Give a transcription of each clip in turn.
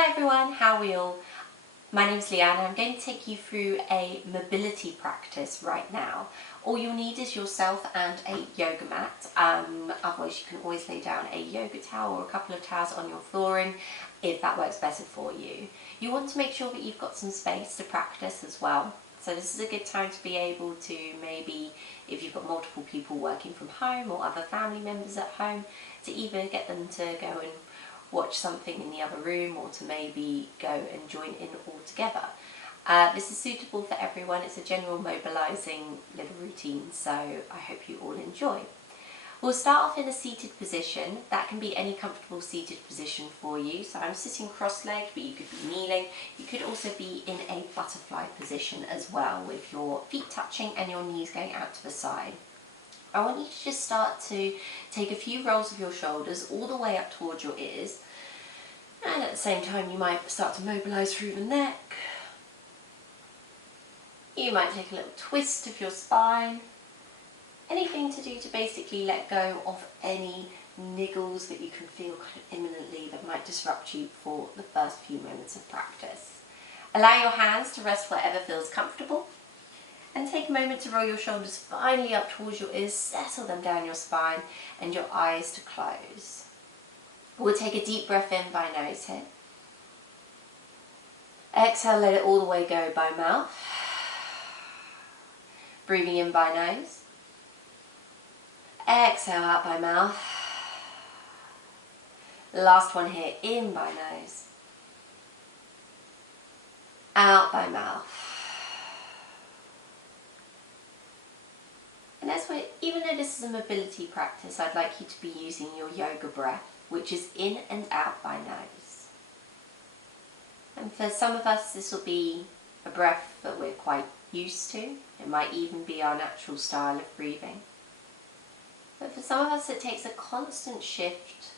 Hi everyone, how are we all? My name's Leanne and I'm going to take you through a mobility practice right now. All you'll need is yourself and a yoga mat. Otherwise you can always lay down a yoga towel or a couple of towels on your flooring if that works better for you. You want to make sure that you've got some space to practice as well. So this is a good time to be able to maybe, if you've got multiple people working from home or other family members at home, to either get them to go and watch something in the other room or to maybe go and join in all together. This is suitable for everyone. It's a general mobilising little routine, so I hope you all enjoy. We'll start off in a seated position. That can be any comfortable seated position for you. So I'm sitting cross-legged, but you could be kneeling. You could also be in a butterfly position as well, with your feet touching and your knees going out to the side. I want you to just start to take a few rolls of your shoulders all the way up towards your ears, and at the same time you might start to mobilise through the neck. You might take a little twist of your spine, anything to do to basically let go of any niggles that you can feel kind of imminently that might disrupt you for the first few moments of practice. Allow your hands to rest wherever feels comfortable. And take a moment to roll your shoulders finally up towards your ears, settle them down your spine and your eyes to close. We'll take a deep breath in by nose here. Exhale, let it all the way go by mouth. Breathing in by nose. Exhale out by mouth. Last one here, in by nose. Out by mouth. And that's why, even though this is a mobility practice, I'd like you to be using your yoga breath, which is in and out by nose. And for some of us, this will be a breath that we're quite used to. It might even be our natural style of breathing. But for some of us, it takes a constant shift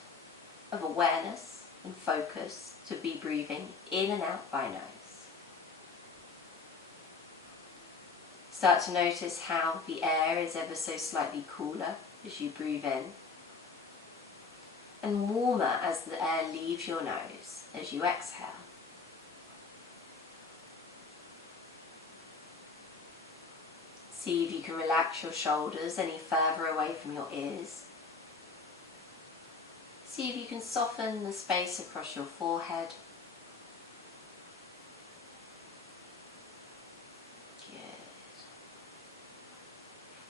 of awareness and focus to be breathing in and out by nose. Start to notice how the air is ever so slightly cooler as you breathe in, and warmer as the air leaves your nose as you exhale. See if you can relax your shoulders any further away from your ears. See if you can soften the space across your forehead.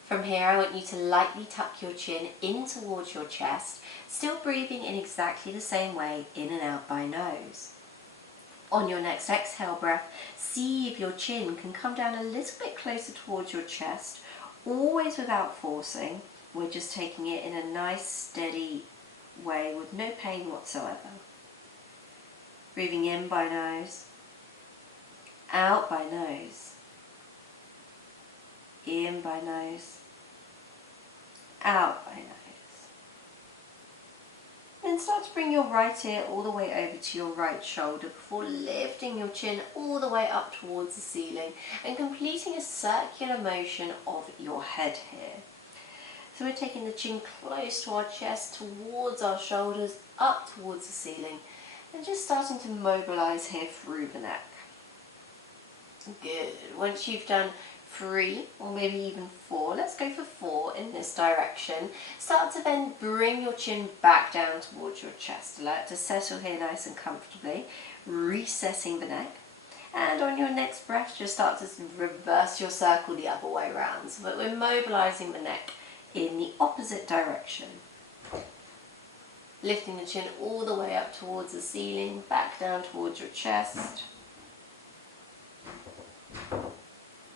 From here, I want you to lightly tuck your chin in towards your chest, still breathing in exactly the same way, in and out by nose. On your next exhale breath, see if your chin can come down a little bit closer towards your chest, always without forcing. We're just taking it in a nice, steady way with no pain whatsoever. Breathing in by nose, out by nose, in by nose, out by nose. Then start to bring your right ear all the way over to your right shoulder before lifting your chin all the way up towards the ceiling and completing a circular motion of your head here. So we're taking the chin close to our chest, towards our shoulders, up towards the ceiling, and just starting to mobilise here through the neck. Good. Once you've done 3 or maybe even 4, let's go for 4 in this direction. Start to then bring your chin back down towards your chest. Allow it to settle here nice and comfortably, recessing the neck. And on your next breath, just start to reverse your circle the other way around, so that we're mobilising the neck in the opposite direction. Lifting the chin all the way up towards the ceiling, back down towards your chest.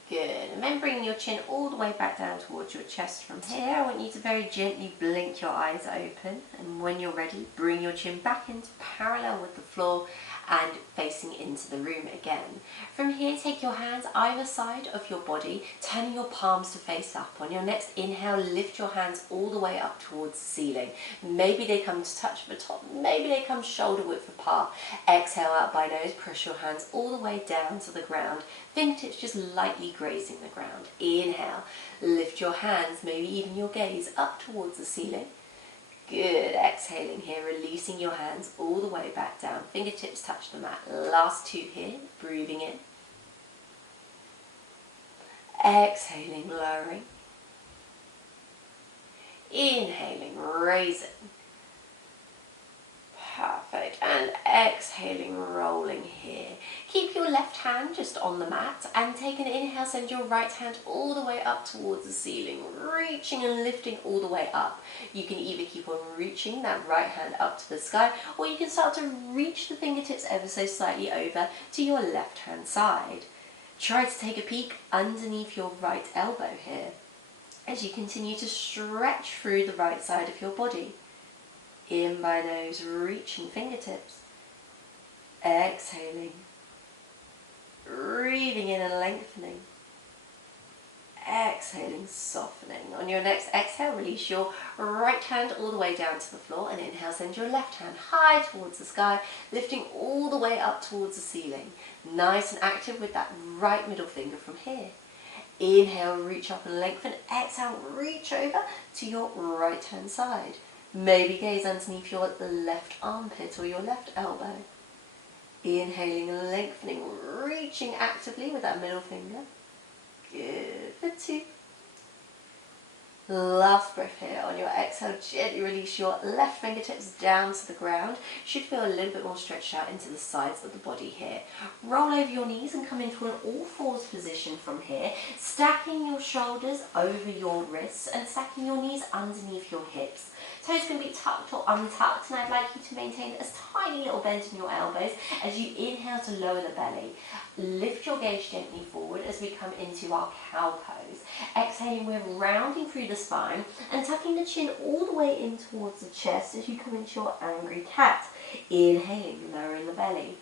Good, and then bringing your chin all the way back down towards your chest from here. I want you to very gently blink your eyes open, and when you're ready, bring your chin back into parallel with the floor and facing into the room again. From here, take your hands either side of your body, turning your palms to face up. On your next inhale, lift your hands all the way up towards the ceiling. Maybe they come to touch the top, maybe they come shoulder width apart. Exhale out by nose, press your hands all the way down to the ground, fingertips just lightly grazing the ground. Inhale, lift your hands, maybe even your gaze up towards the ceiling. Good. Exhaling here, releasing your hands all the way back down. Fingertips touch the mat. Last two here. Breathing in. Exhaling, lowering. Inhaling, raising. Perfect. And exhaling, rolling here. Keep your left hand just on the mat and take an inhale, send your right hand all the way up towards the ceiling, reaching and lifting all the way up. You can either keep on reaching that right hand up to the sky, or you can start to reach the fingertips ever so slightly over to your left hand side. Try to take a peek underneath your right elbow here as you continue to stretch through the right side of your body. In by nose, reaching fingertips. Exhaling. Breathing in and lengthening. Exhaling, softening. On your next exhale, release your right hand all the way down to the floor, and inhale, send your left hand high towards the sky, lifting all the way up towards the ceiling. Nice and active with that right middle finger from here. Inhale, reach up and lengthen. Exhale, reach over to your right hand side. Maybe gaze underneath your left armpit or your left elbow. Inhaling and lengthening, reaching actively with that middle finger. Good. For two. Last breath here. On your exhale, gently release your left fingertips down to the ground. Should feel a little bit more stretched out into the sides of the body here. Roll over your knees and come into an all fours position from here, stacking your shoulders over your wrists and stacking your knees underneath your hips. Toes can be tucked or untucked, and I'd like you to maintain a tiny little bend in your elbows as you inhale to lower the belly. Lift your gaze gently forward as we come into our cow pose. Exhaling, we're rounding through the spine and tucking the chin all the way in towards the chest as you come into your angry cat. Inhaling, lowering the belly.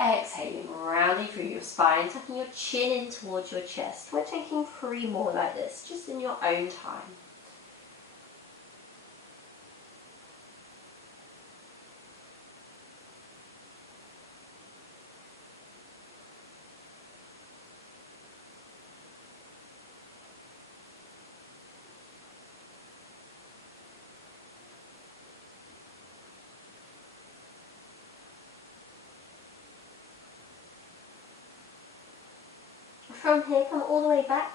Exhaling, rounding through your spine, tucking your chin in towards your chest. We're taking 3 more like this, just in your own time. From here, come all the way back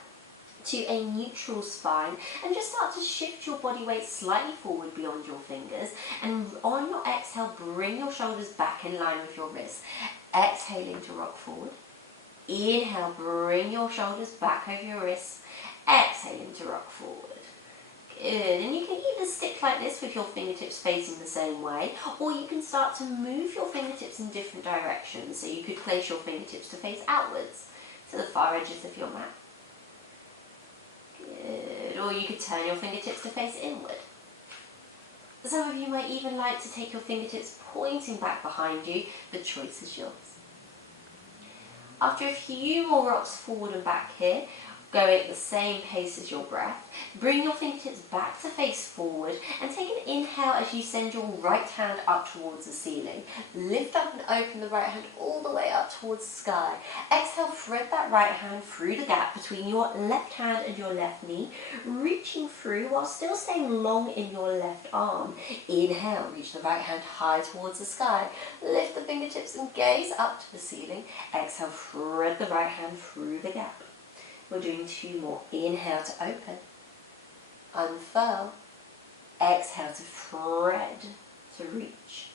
to a neutral spine and just start to shift your body weight slightly forward beyond your fingers, and on your exhale, bring your shoulders back in line with your wrists. Exhaling to rock forward. Inhale, bring your shoulders back over your wrists. Exhaling to rock forward. Good. And you can either stick like this with your fingertips facing the same way, or you can start to move your fingertips in different directions. So you could place your fingertips to face outwards to the far edges of your mat. Good. Or you could turn your fingertips to face inward. Some of you might even like to take your fingertips pointing back behind you. The choice is yours. After a few more rocks forward and back here, going at the same pace as your breath, bring your fingertips back to face forward and take an inhale as you send your right hand up towards the ceiling. Lift up and open the right hand all the way up towards the sky. Exhale, thread that right hand through the gap between your left hand and your left knee, reaching through while still staying long in your left arm. Inhale, reach the right hand high towards the sky. Lift the fingertips and gaze up to the ceiling. Exhale, thread the right hand through the gap. We're doing 2 more. Inhale to open, unfurl. Exhale to thread, to reach.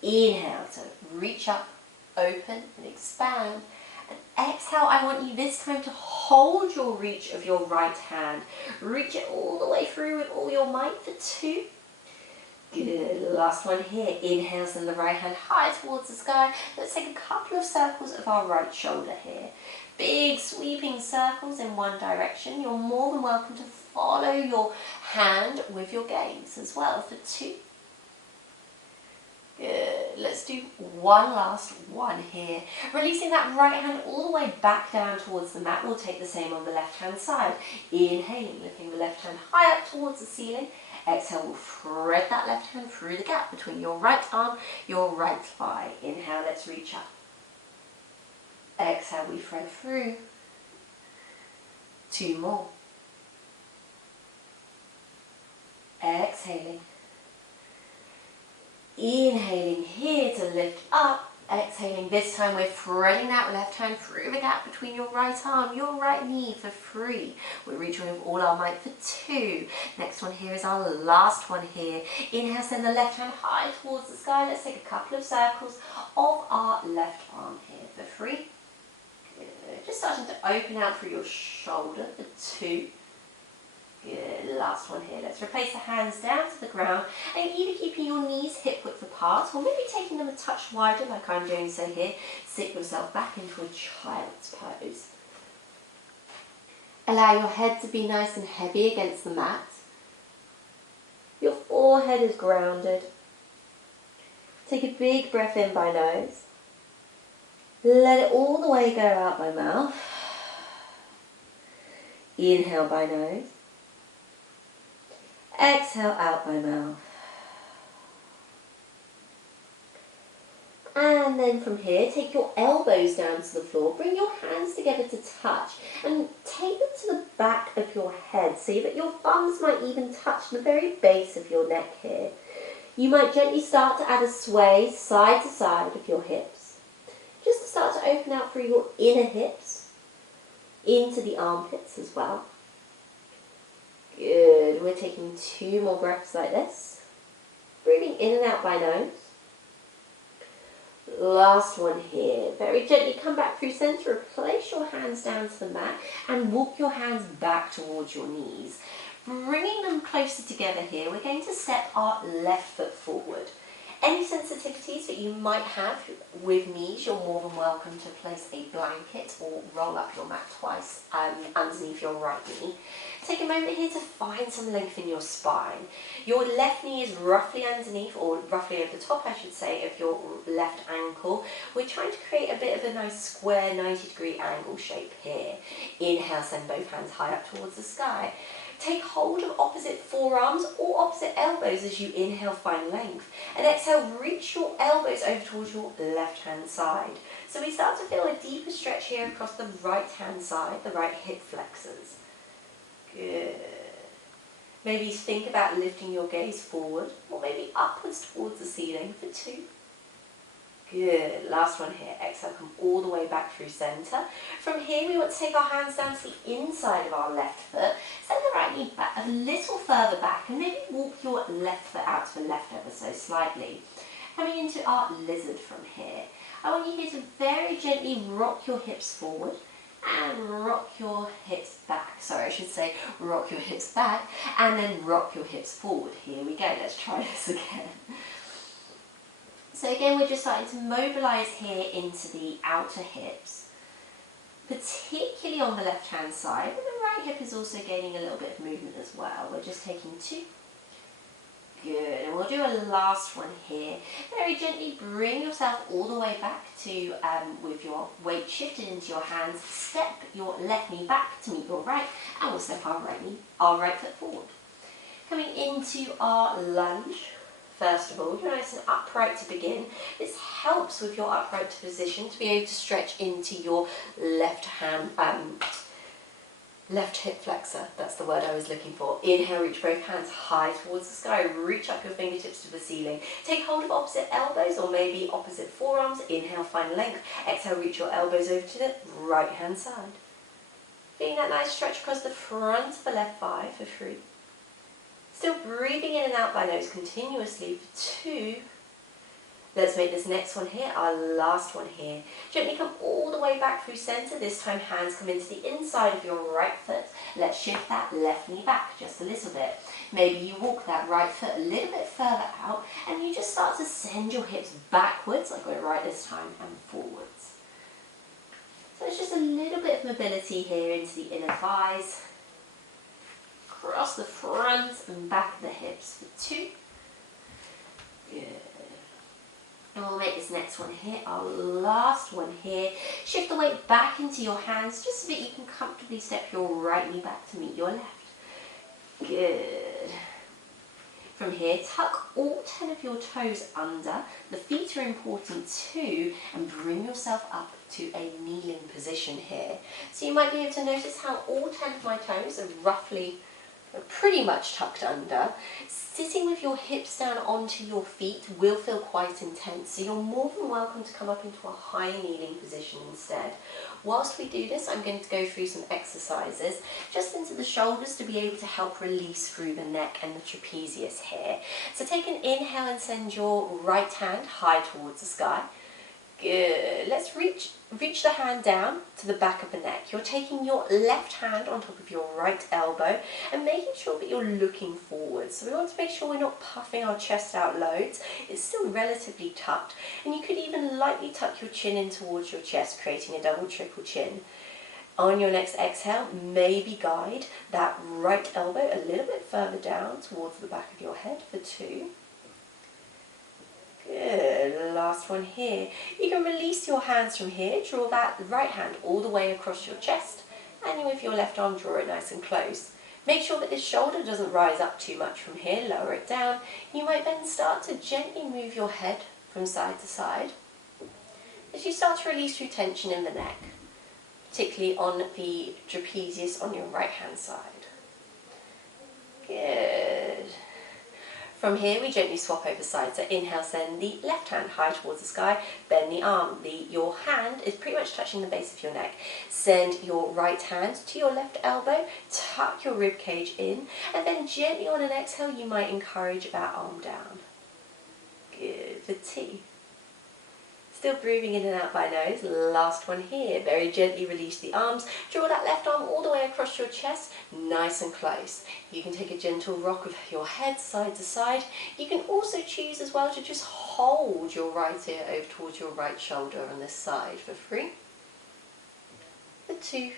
Inhale to reach up, open and expand. And exhale, I want you this time to hold your reach of your right hand. Reach it all the way through with all your might for 2. Good. Last one here. Inhale, send the right hand high towards the sky. Let's take a couple of circles of our right shoulder here. Big sweeping circles in one direction. You're more than welcome to follow your hand with your gaze as well for 2. Good. Let's do one last one here. Releasing that right hand all the way back down towards the mat. We'll take the same on the left hand side. Inhaling, lifting the left hand high up towards the ceiling. Exhale, we'll thread that left hand through the gap between your right arm, your right thigh. Inhale, let's reach up. Exhale, we thread through. 2 more. exhaling. Inhaling here to lift up, exhaling. This time we're threading that left hand through the gap between your right arm, your right knee for 3. We're reaching with all our might for 2. Next one here is our last one here. Inhale, send the left hand high towards the sky. Let's take a couple of circles of our left arm here for 3. Good. Just starting to open out through your shoulder for 2. Good, last one here. Let's replace the hands down to the ground and either keeping your knees hip width apart or maybe taking them a touch wider like I'm doing so here. Sit yourself back into a child's pose. Allow your head to be nice and heavy against the mat. Your forehead is grounded. Take a big breath in by nose. Let it all the way go out by mouth. Inhale by nose. Exhale out by mouth. And then from here, take your elbows down to the floor. Bring your hands together to touch and take them to the back of your head so that your thumbs might even touch the very base of your neck here. You might gently start to add a sway side to side of your hips. Just to start to open out through your inner hips into the armpits as well. Good. We're taking 2 more breaths like this. Breathing in and out by nose. Last one here. Very gently come back through center. Place your hands down to the mat and walk your hands back towards your knees. Bringing them closer together here, we're going to step our left foot forward. Any sensitivities that you might have with knees, you're more than welcome to place a blanket or roll up your mat twice underneath your right knee. Take a moment here to find some length in your spine. Your left knee is roughly underneath, or roughly over the top I should say, of your left ankle. We're trying to create a bit of a nice square 90-degree angle shape here. Inhale, send both hands high up towards the sky. Take hold of opposite forearms or opposite elbows as you inhale, find length. And exhale, reach your elbows over towards your left-hand side. So we start to feel a deeper stretch here across the right-hand side, the right hip flexors. Good. Maybe think about lifting your gaze forward or maybe upwards towards the ceiling for 2. Good. Last one here. Exhale, come all the way back through center. From here, we want to take our hands down to the inside of our left foot. Send the right knee back a little further back and maybe walk your left foot out to the left ever so slightly. Coming into our lizard from here. I want you here to very gently rock your hips forward and rock your hips back. Sorry, I should say rock your hips back and then rock your hips forward. Here we go. Let's try this again. So again, we're just starting to mobilise here into the outer hips, particularly on the left-hand side, and the right hip is also gaining a little bit of movement as well. We're just taking 2. Good, and we'll do a last one here. Very gently bring yourself all the way back to, with your weight shifted into your hands, step your left knee back to meet your right, and we'll step our right foot forward. Coming into our lunge. First of all, you're nice and upright to begin. This helps with your upright position to be able to stretch into your left hand, left hip flexor. That's the word I was looking for. Inhale, reach both hands high towards the sky. Reach up your fingertips to the ceiling. Take hold of opposite elbows or maybe opposite forearms. Inhale, find length. Exhale, reach your elbows over to the right hand side. Feeling that nice stretch across the front of the left thigh for 3. Still breathing in and out by nose continuously for 2. Let's make this next one here our last one here. Gently come all the way back through center. This time hands come into the inside of your right foot. Let's shift that left knee back just a little bit. Maybe you walk that right foot a little bit further out and you just start to send your hips backwards, like we're right this time, and forwards. So it's just a little bit of mobility here into the inner thighs. Across the front and back of the hips for 2. Good. And we'll make this next one here our last one here. Shift the weight back into your hands just so that you can comfortably step your right knee back to meet your left. Good. From here, tuck all 10 of your toes under. The feet are important too, and bring yourself up to a kneeling position here. So you might be able to notice how all 10 of my toes are roughly pretty much tucked under. Sitting with your hips down onto your feet will feel quite intense, so you're more than welcome to come up into a high kneeling position instead. Whilst we do this, I'm going to go through some exercises just into the shoulders to be able to help release through the neck and the trapezius here. So take an inhale and send your right hand high towards the sky. Good. Let's reach the hand down to the back of the neck. You're taking your left hand on top of your right elbow and making sure that you're looking forward. So we want to make sure we're not puffing our chest out loads. It's still relatively tucked, and you could even lightly tuck your chin in towards your chest, creating a double triple chin. On your next exhale, maybe guide that right elbow a little bit further down towards the back of your head for 2. Good, last one here. You can release your hands from here, draw that right hand all the way across your chest, and with your left arm draw it nice and close. Make sure that this shoulder doesn't rise up too much from here, lower it down. You might then start to gently move your head from side to side as you start to release through tension in the neck, particularly on the trapezius on your right hand side. Good. From here, we gently swap over sides. So inhale, send the left hand high towards the sky, bend the arm. Your hand is pretty much touching the base of your neck. Send your right hand to your left elbow, tuck your rib cage in, and then gently on an exhale, you might encourage that arm down. Good, for T. Still breathing in and out by nose. Last one here. Very gently release the arms. Draw that left arm all the way across your chest, nice and close. You can take a gentle rock of your head side to side. You can also choose as well to just hold your right ear over towards your right shoulder on this side for 3, for 2.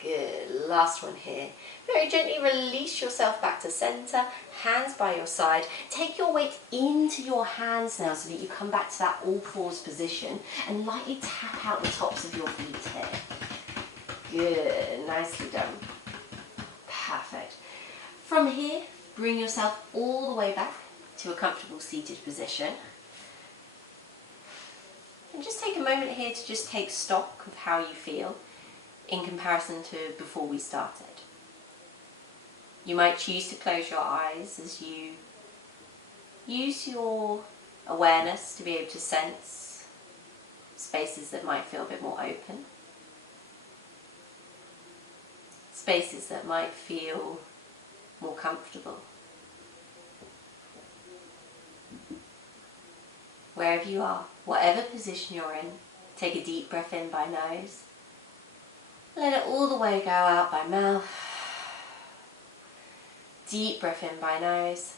Good, last one here. Very gently release yourself back to center, hands by your side. Take your weight into your hands now so that you come back to that all fours position and lightly tap out the tops of your feet here. Good, nicely done. Perfect. From here, bring yourself all the way back to a comfortable seated position. And just take a moment here to just take stock of how you feel in comparison to before we started. You might choose to close your eyes as you use your awareness to be able to sense spaces that might feel a bit more open, spaces that might feel more comfortable. Wherever you are, whatever position you're in, take a deep breath in by nose. Let it all the way go out by mouth. Deep breath in by nose.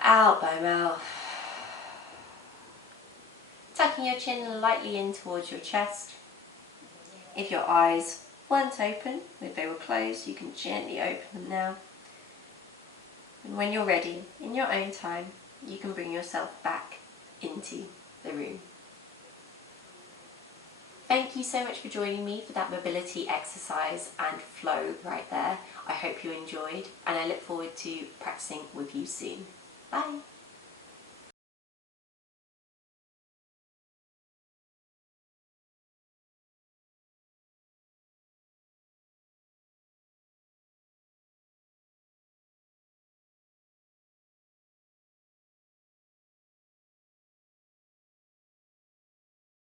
Out by mouth. Tucking your chin lightly in towards your chest. If your eyes weren't open, if they were closed, you can gently open them now. And when you're ready, in your own time, you can bring yourself back into the room. Thank you so much for joining me for that mobility exercise and flow right there. I hope you enjoyed, and I look forward to practicing with you soon. Bye.